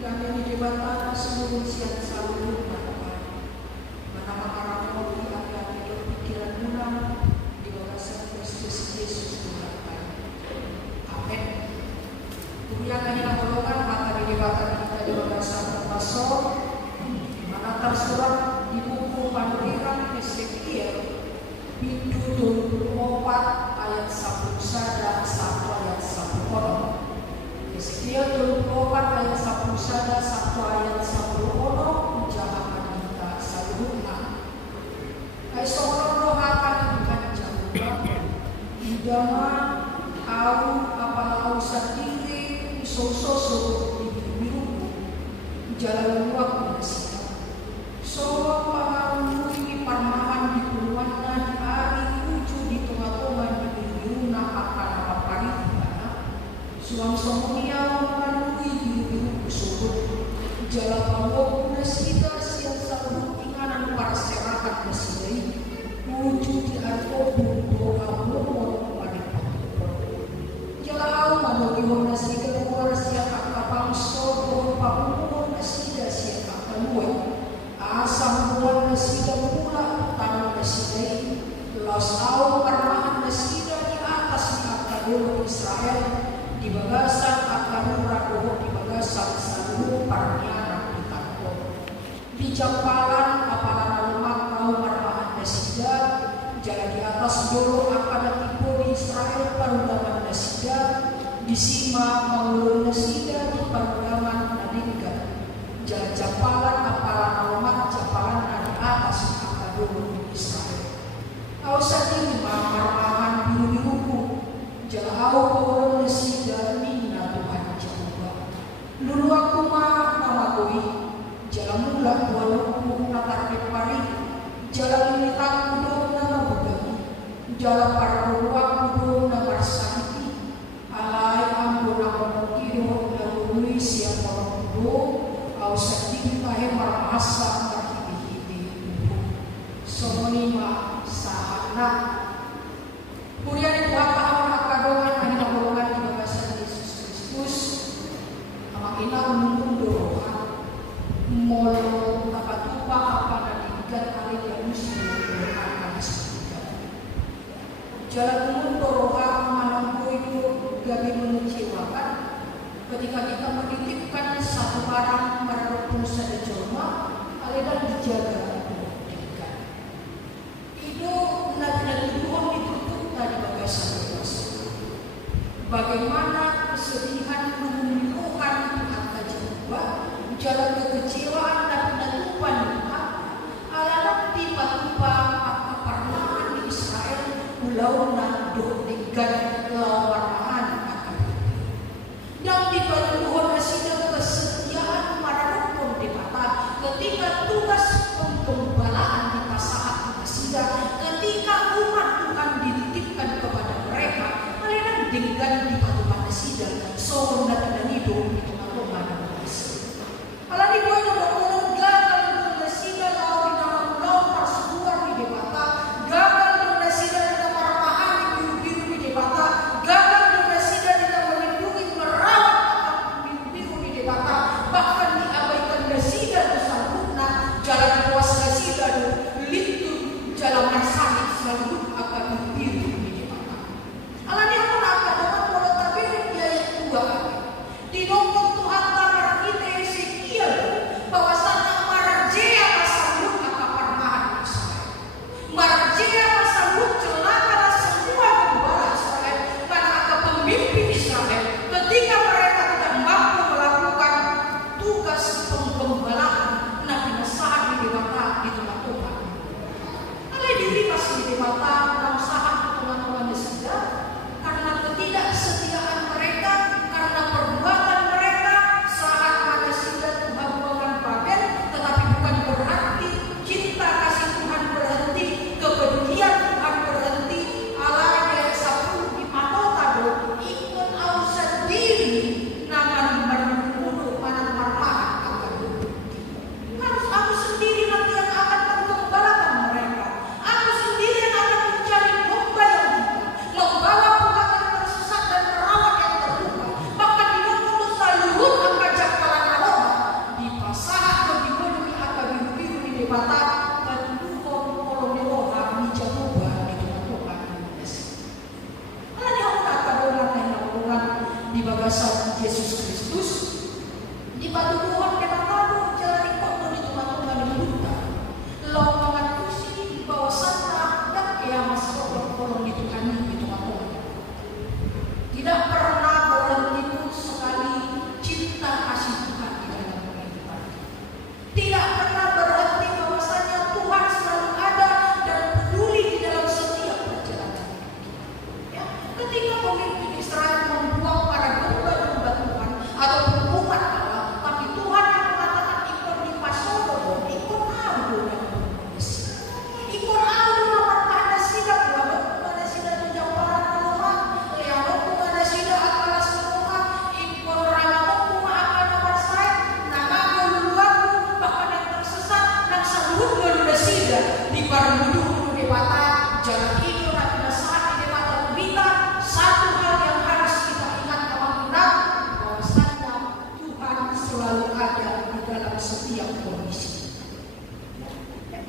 Dan yang didebatkan seluruh siang selalu Manama karamo di hati-hati berpikiran guna di bagasan Kristus Yesus Tuhan kami. Amin. Kemudian tadi golongan maka didebatkan kita di bagasan pasal mana tersurat di buku Panuliran Ezekiel pintu 24 ayat 1 sada 1 ayat 1 kono. Ezekiel 24 ayat 1 sada 1 ayat 1 kono jahaman kita saluhna. Ay sono akan bukan jamuan. Idama au apa sendiri so di biru jalan waktu nasi. So pengalui parmahan di puluhannya di hari tujuh di tengah-tengah di biru akan apa suang somonia mengalui biru-biru kusubut jalan bawah nasida siang sabun tinganan para serakat nasidai wujud di arto bundo kamu pada jalan au mengalui nasida luar siang akapang soto pamuh nasida siang akaluan asam bulan nasida pula tanah nasidai los au parmahan nasida di atas di akadul Israel di bagasan akan radoh di bagasan seluruh parniana di takut di jampalan apalan lemak kau marmahan nasida jalan di atas dulu akan tipu di Israel parudaman nasida di sima maulun nasida di parudaman nadingga jalan jampalan apalan lemak jampalan di atas akan dulu di Israel kau sadin marmahan biru-biruku jalan au paulun nasida minna Tuhan Jehovah. Lulu aku mah nama koi jalan mula buanuku natar kepari jalan lintang kudo nama budami jalan para ruang kudo nama sakiti alai ambo nama kiro lalu siang orang kudo au sakiti kahe marmasa berhibi-hibi somoni ma sahana kemudian berapa akadongan hanya golongan di bagasan Yesus Kristus ina menunggu doa molo apa tupa apa dari ikan kali yang musim akan disebutkan jalan menunggu doa menangku itu gabi mengecewakan ketika kita menitipkan satu barang walaupun saja cuma kalian dijaga ikan itu nabi-nabi Tuhan ditutup dari bagasan Yesus bagaimana kesedihan menunjukkan jalan kekecewaan dan penutupan alat tiba-tiba apa parmaan di Israel pulau nado dengan lawaran akan yang dibantu Tuhan hasilnya kesetiaan para rukun di mata ketika tugas penggembalaan di pasahat masida ketika umat Tuhan dititipkan kepada mereka mereka dengan dibantu masida so dan hidup itu mana kalau di bawah orang gagal donasinya lawan dalam persetujuan di debata, gagal donasinya dalam marmahan biru-biru di debata, gagal donasinya dalam melindungi merawat biru-biru di debata, bahkan diabaikan nasida di sambutna jalan kuasa nasida lintu jalan marsani selalu akan biru di debata. Kalau dia pun akan dapat pola tabir dia yang tua di dompet Tuhan tanah kita bahwa sana marjea pasambut akaparmahan Israel. Marjea pasambut celakalah semua gembala Israel karena akan pemimpin Israel ketika mereka tidak mampu melakukan tugas batu doang de matado jalani koto di tengah-tengah di luta. Lau mangan kusi di bawah sana dan kaya masuk kolong di tukang di tengah-tengah. Tidak pernah berhenti pun sekali cinta kasih Tuhan di dalam kehidupan. Tidak pernah berhenti bahwasanya Tuhan selalu ada dan peduli di dalam setiap perjalanan. Ya, ketika pemimpin Israel membuang para domba-domba Tuhan atau umat Allah, tapi Tuhan yang mengatakan ikon di pasodo, ikon audo dan kondisi. Ikon audo nomor pada sila buat pada sila tunjang para nomor, yang pada sila akal semua, ikon ramadhan kuma akal nomor saya, nama keluar bahkan yang tersesat dan sambut garuda sila di parmudu di mata jalan itu rakyat saat di mata berita. Satu hal yang harus kita ingat teman-teman, bahwasanya Tuhan selalu ada di dalam setiap kondisi.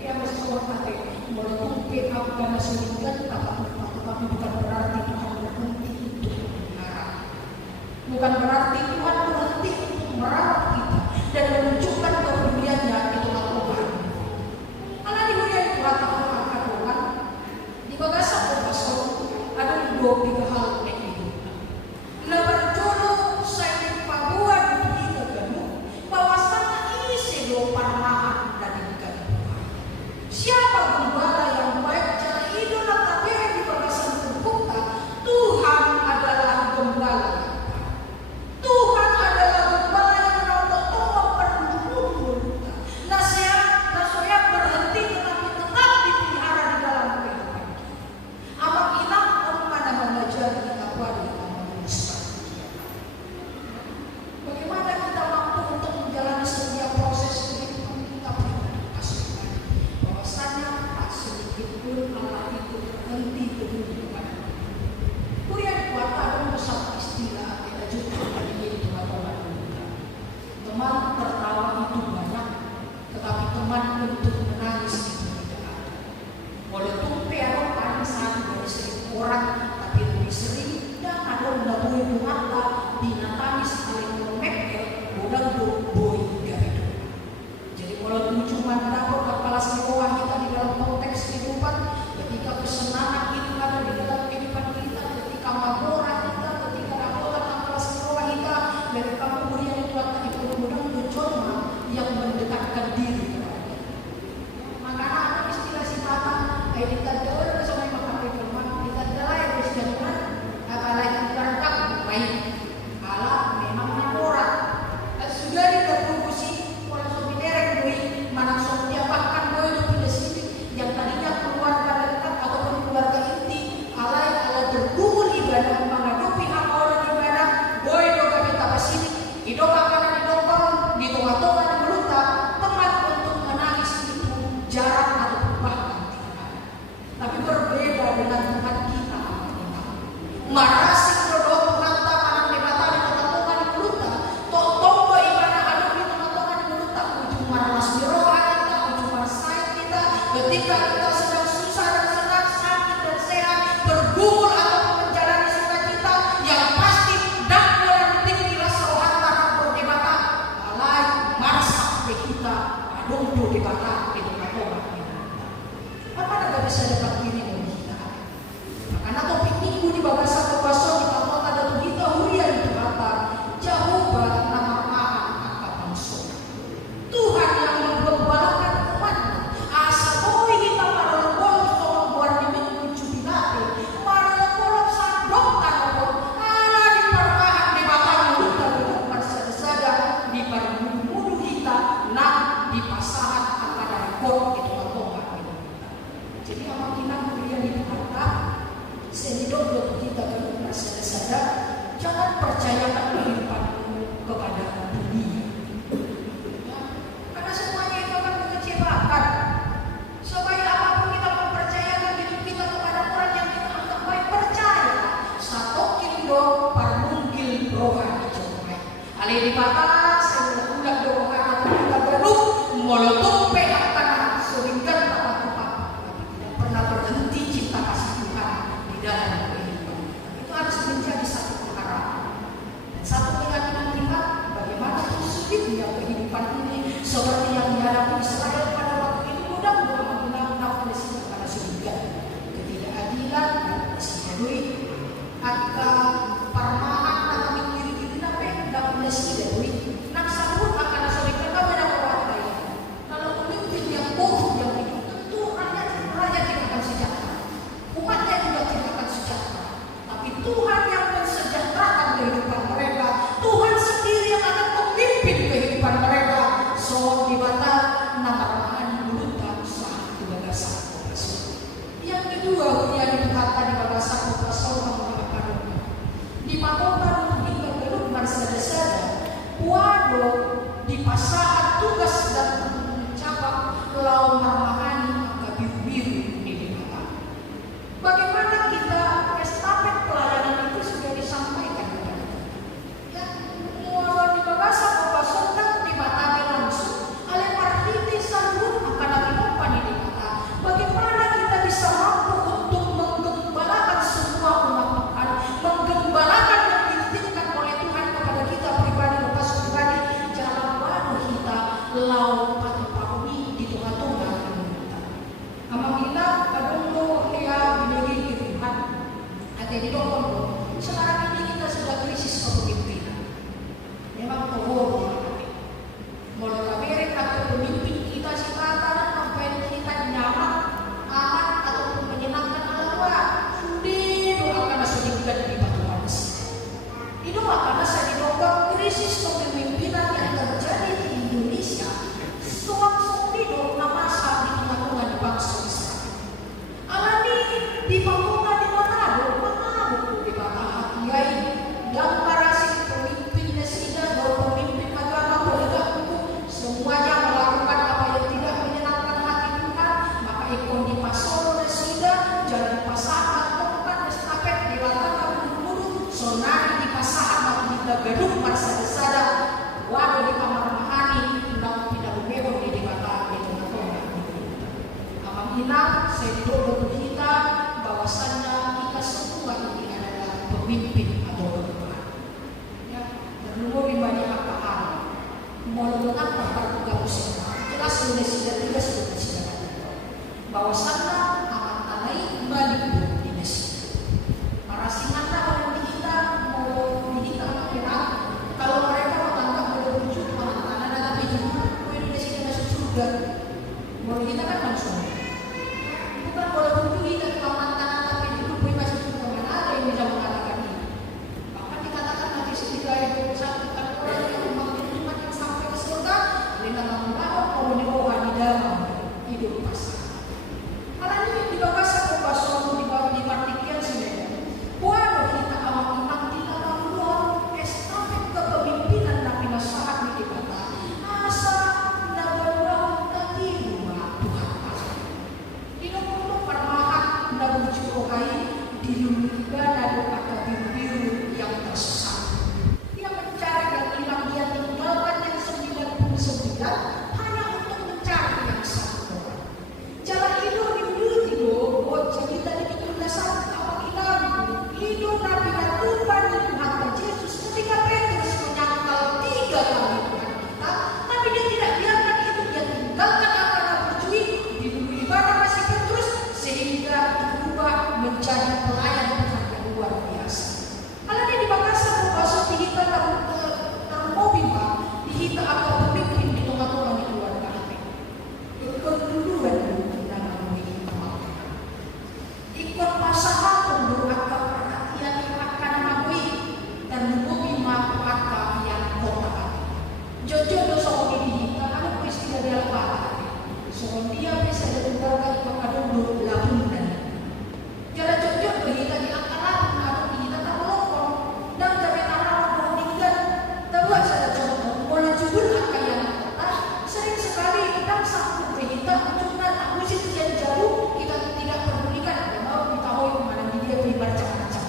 Yang harus kita walaupun kita bukan sendirian, tetapi bukan berarti Tuhan berhenti untuk mengharap. Bukan berarti Tuhan berhenti untuk merawat kita dan menunjukkan kepeduliannya itu Tuhan. Karena di dunia itu kata Tuhan di bagasa pasal ada 23 hal yang itu. Nah berjodoh saya pabuan kita kamu bahwasanya ini sedo parmaan dan ikan. Siapa gembala yang baik cara hidup tapi di bagasan terbuka Tuhan adalah gembala. Tuhan adalah gembala yang menolong tombak penduduk. Nasihat berhenti tetapi tetap dipelihara di dalam kehidupan. Apa kita mana mengajari apa yang manusia? Bagaimana kita mampu untuk menjalani setiap proses kehidupan kita pastikan bahwasanya tak sedikit pun Allah itu berhenti kehidupan. Kemudian kuat ada satu istilah kita juga menjadi teman-teman. Teman tertawa itu banyak, tetapi teman untuk menangis itu tidak ada. Walaupun peron ada satu dari 1.000 orang, tapi lebih sering dan ada undang itu mata dinatangis oleh mereka bukan boy itu. Jadi walaupun cuma dapat kepala sekolah kita di dalam konteks kehidupan, ketika kesenangan itu ada di dalam kehidupan kita, ketika laporan kita, ketika dapat kepala sekolah kita, dari kamu yang itu mudah-mudahan mencoba yang mendekatkan diri kepada kita. Maka ada istilah si kata, kita dalam sampai memakai firman, kita dalam yang bersejarah, apalagi terangkat baik, Allah memang laporan. Sudah didapusi oleh sobiderek bui, mana sobinya bahkan bui itu di sini, yang tadinya keluarga dekat ataupun keluarga inti, Allah berkumpul ibadah, menghadapi hak orang ibadah, bui doga minta pasini, idoga karena didokong, di tengah-tengah di meluta, tempat untuk menangis itu jarang atau bahkan tidak ada. Tapi berbeda dengan Tuhan kita. Marasi berdoa Tuhan tak akan dibata di tengah-tengah di meluta, tonggo ibadah ada di tengah-tengah di meluta, ujung maras biroha kita, ujung marasai kita, ketika kita sedang susah dan senang, sakit dan sehat, bergumul atau menjalani sukacita yang pasti dan dalam tinggi rasa rohani berdebatan, alai marsak kita, adung debatan di tengah-tengah. Apa ada bisa dapat diri kita? Karena topik minggu di bawah satu pasal kita tahu ada kita hurian itu kata jauh banget nama angka bangsa. Tuhan yang menggembalakan teman. Asa boy kita pada lembol kalau buat diminggu cubinate. Pada lembol sandok tanopon. Ada di perkahan di batang luta di tempat sadar di parmudu kita. Nah di pasahan akan ada rekod itu apa? Jadi apa kita hurian itu kata sehingga kita kalau merasa sadar, jangan percayakan kehidupanmu kepada dunia. Ya, karena semuanya itu akan mengecewakan. Supaya apapun kita mempercayakan hidup kita kepada orang yang kita anggap baik, percaya. Satu kindo parmungkil rohani jomai. Alih di batas, udah rohani kita baru molotov pehak tanah sehingga tak apa tapi tidak pernah berhenti cinta kasih Tuhan di dalam kehidupan. Itu harus menjadi satu pengharapan dan satu keyakinan kita bagaimana sulit dia doi akan parmahan na kami kiri-kiri na dapat sila doi nagsabot akan nasalita kami na kawatai. Kalau pemimpin yang bohong yang itu tentu rakyat tidak akan sejahtera, umatnya juga tidak akan sejahtera. Tapi Tuhan yang mensejahterakan kehidupan mereka, Tuhan sendiri yang akan memimpin kehidupan mereka. So dibata namaramahan mulutang sa ibagasan ko pastor. Yang kedua yang dikata di bagasan ko pastor mengatakan di patokan hingga keluar sada-sada puado di pasahan tugas dan mencapai lau marmahani angka biru-biru di dibata. Bagaimana kita estafet pelayanan itu sudah disampaikan kepada kita. Ya, di bagasan ko pastor kan di mata langsung oleh partiti sambut akan dinompan di kata. Bagaimana kita bisa mampu untuk menggembalakan semua umat-umat, menggembalakan yang diizinkan oleh Tuhan kepada kita pribadi lepas pribadi, jalan baru kita lau pagi-pagi di tengah-tengah kita. Amang kita kadang-kadang dia berdiri di Tuhan, ada di dokon. Sekarang ini kita sudah krisis kepemimpinan. Memang tohor. Mulai Amerika atau pemimpin kita si katakan sampai kita nyaman, aman ataupun menyenangkan Allah. Sudah doakan sedikit di batu panas. Didoakan saya didokong krisis kepemimpinan yang terjadi di Indonesia. Suang-suang didok masa di tengah-tengah di bangsa Israel. Alami di Papua di Manado di Batahat Kiai dan para si pemimpin Nesida dan pemimpin agama penegak hukum semuanya melakukan apa yang tidak menyenangkan hati Tuhan, maka ikon di pasol Nesida jalan pasangan tempat estafet di Batahat buru-buru sonari di pasangan maupun di gedung marsada-sada waduh di kamar mahani undang tidak umehon di Batahat di tengah-tengah. Amang hinang saya didorong kita bahwasannya kita semua ini adalah pemimpin atau pemimpin. Ya, berlumur di banyak hal. Mau mengapa para pegamus jelas sudah tidak sudah bahwasannya akan tanai balik di Indonesia. Para singa orang kita mau kita kenal kalau mereka menganggap berwujud tanah tapi juga Indonesia masuk surga. Mau kita kan langsung. Bukan walaupun kita tanah tapi hidup masuk surga, mana ada yang bisa mengatakan ini. Bahkan dikatakan nanti setika itu satu orang yang memanggil Tuhan yang sampai ke surga dengan membawa kaum di bawah di dalam hidup pasar. Karena ini di bawah satu pasal di bawah di partikian sini. Buat kita awak menang kita lakukan estafet kepemimpinan nabi masyarakat di kita. Asa nabawa tadi rumah Tuhan Allah. Di nomor permahan nabuju rohai di lumba nado kata biru-biru yang tersesat. Dia mencari yang hilang, dia tinggalkan yang 99 hanya untuk mencari yang satu orang. Jalan hidup di dulu tidur, buat cerita di kecerdasan apa kita hidup Nabi Tuhan di Tuhan Yesus ketika Petrus menyangkal 3 kali Tuhan kita, tapi dia tidak biarkan itu, dia tinggalkan yang pernah berjudi di dulu ibadah masih Petrus sehingga berubah menjadi pelayan Tuhan yang luar biasa. Kalau dia dibakasa berbahasa dihita termobil dihita akan pemimpin di tengah-tengah di keluarga hati. Keduluan dalam menghidupkan. Ikut pasangan untuk akan perhatian yang akan mengakui dan mengubi mampu akan yang kota hati. Jojo dosa ini dihita ada peristiwa dia lepas hati. Soal dia bisa diungkapkan kepada dulu labunan. Jalan jojo berhita di antara atau dihita tak melokong dan dari tanah meninggal. Terbuat saya contoh boleh jujur akan yang kata sering sekali kita sanggup berhita cuma tak mesti sekian jauh kita tidak pedulikan dan mau kita tahu mana dia berbaca-baca.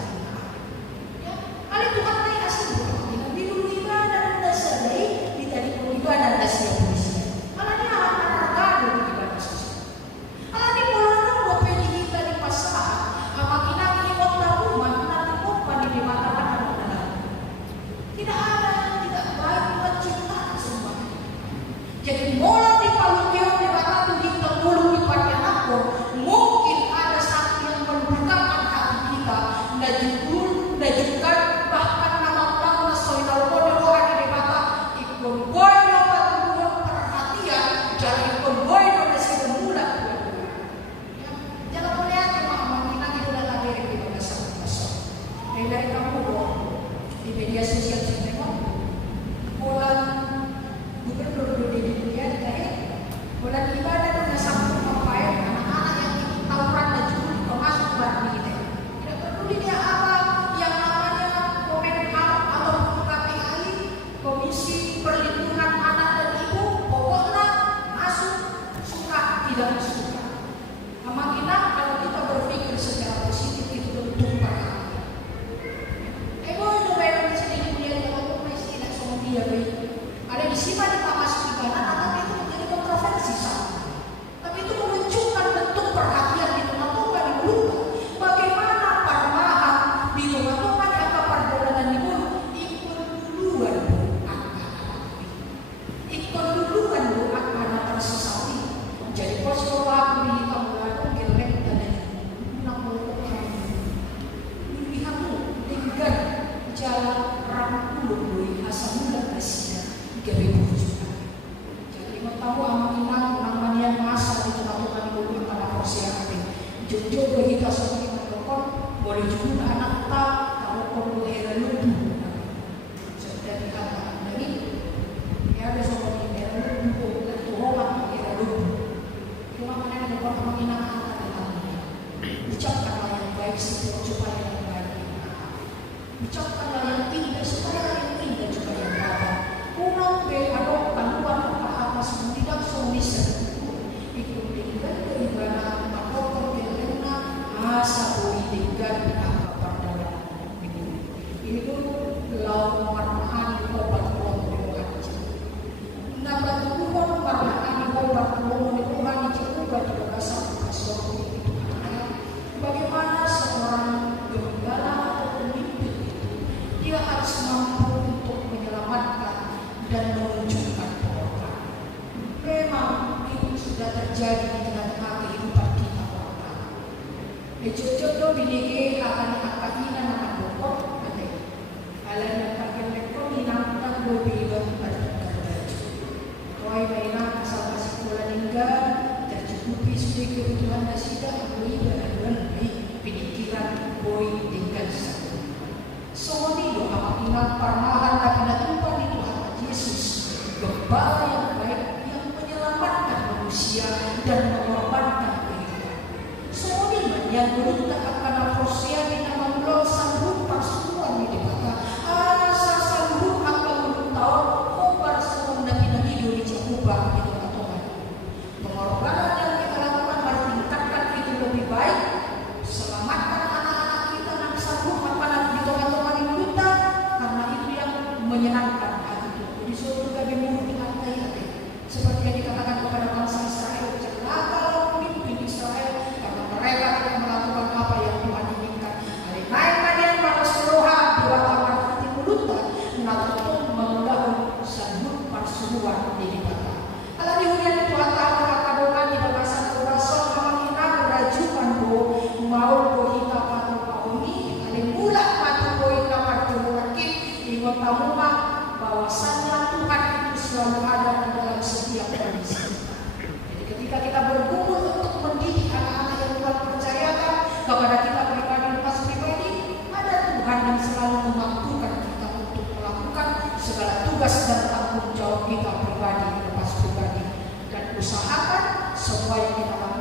Ya, kali Tuhan naik asli dengan biru ibadah dan dasar di tadi ibadah dasar polisi. Malah dia akan ada di ibadah sosial. Kalau di pulau jojo kita seperti matokon boleh juga anak tak kalau kau hera ludu seperti kata dari ya ada seperti hera ludu atau orang hera ludu cuma mana yang dapat mengingatkan kata-kata ucapkanlah yang baik supaya yang baik ucapkanlah yang indah supaya yang indah juga yang baik kurang beradok tanduan apa semua tidak bisa ikut tinggal beribadah matokon yang enak asa boleh tinggal di angka pandangan itu lau marmahani obat kolong Tuhan nabat Tuhan marmahani obat kolong Tuhan juga bahasa kasih itu bagaimana seorang gembala atau pemimpin dia harus mampu untuk menyelamatkan dan menunjukkan kebenaran. Memang itu sudah terjadi di tengah-tengah kehidupan kita orang. Jodoh binege akan akakina nama dokter, ada. Alam yang pakai lekor minang lebih banyak Koi mainan asal sekolah tinggal tercukupi sudah kebutuhan nasida boi dan pemikiran boi tinggal satu. Soalnya doa ingat permahan dan penatupan itu Tuhan Yesus, gembala yang baik yang menyelamatkan manusia dan mengorbankan kehidupan. Soalnya yang beruntak akan proses di nama Allah sanggup pasukan di bawah asa sanggup akan bertahun obar semua dan hidup di Jakuba itu Tuhan. Pengorbanan yang kita lakukan harus tingkatkan itu lebih baik. Selamatkan anak-anak kita dan sanggup akan di Tuhan yang kita karena itu yang menyenangkan hati Tuhan. Jadi suatu kali menurut hati seperti yang dikatakan kepada bangsa Israel, celakalah pemimpin Israel karena mereka tidak melakukan apa yang Tuhan inginkan. Naik pada seluruh diwakilkan hati mulutnya, menatupun menggahul sanggup persuruan di bata. Kalau dihunian Tuhan tahu kata-kata di bahasa Kurasa menghina berajukan mau bohita patu pauni, ada mulak patu bohita patu laki, ingat tamuah bahwasannya Tuhan itu selalu ada di dalam setiap kondisi. Jadi ketika kita bergumul untuk mendidik anak-anak yang Tuhan percayakan kepada kita pribadi lepas pribadi, ada Tuhan yang selalu memampukan kita untuk melakukan segala tugas dan tanggung jawab kita pribadi lepas pribadi dan usahakan semua yang kita lakukan